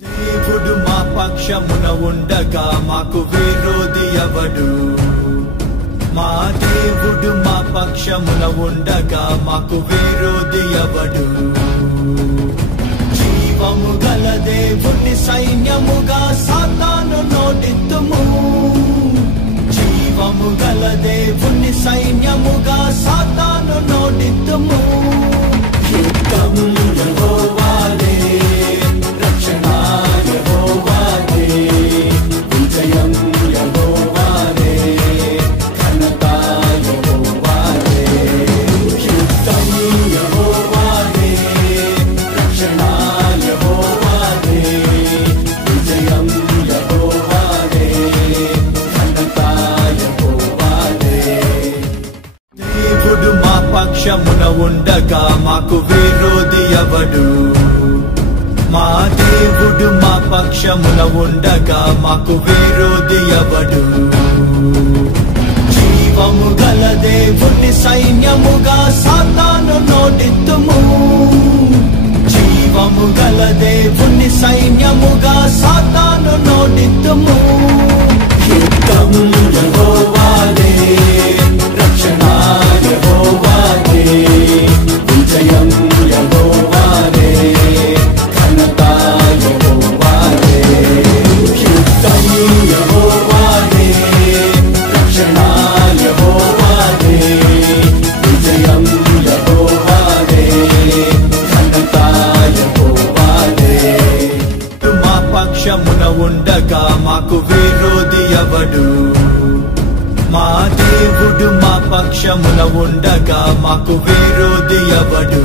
దేవుడు మా పక్షమున ఉండగా మాకు విరోధి ఎవడు? మా దేవుడు మా పక్షమున ఉండగా మాకు విరోధి ఎవడు? జీవము గల దేవుని సైన్యముగా సాతాను నోటిత్తుము. జీవము గల దేవుని సైన్యముగా సాతాను నోటిత్తుము. యుద్ధం యెహోవాదే, రక్షణ యెహోవాదే, విజయం యెహోవాదే, ఘనత యెహోవాదే. యుద్ధం యెహోవాదే, రక్షణ యెహోవాదే, విజయం యెహోవాదే, ఘనత యెహోవాదే. దేవుడు మా పక్షమున ఉండగా మాకు విరోధి ఎవడు? మా దేవుడు మా పక్షమున ఉండగా మాకు విరోధి ఎవడు? జీవము గల దేవుని సైన్యముగా సాతాను నోటిత్తుము. జీవము గల దేవుని సైన్యముగా సాతాను నోటిత్తుము. యుద్ధం యెహోవాదే, రక్షణ యెహోవాదే, విజయం యెహోవాదే, ఘనత యెహోవాదే. యుద్ధం యెహోవాదే, రక్షణ యెహోవాదే, విజయం యెహోవాదే, ఘనత యెహోవాదే. మా పక్షమున ఉండగా మాకు విరోధి ఎవడు? మా దేవుడు మా పక్షమున ఉండగా మాకు విరోధి ఎవడు?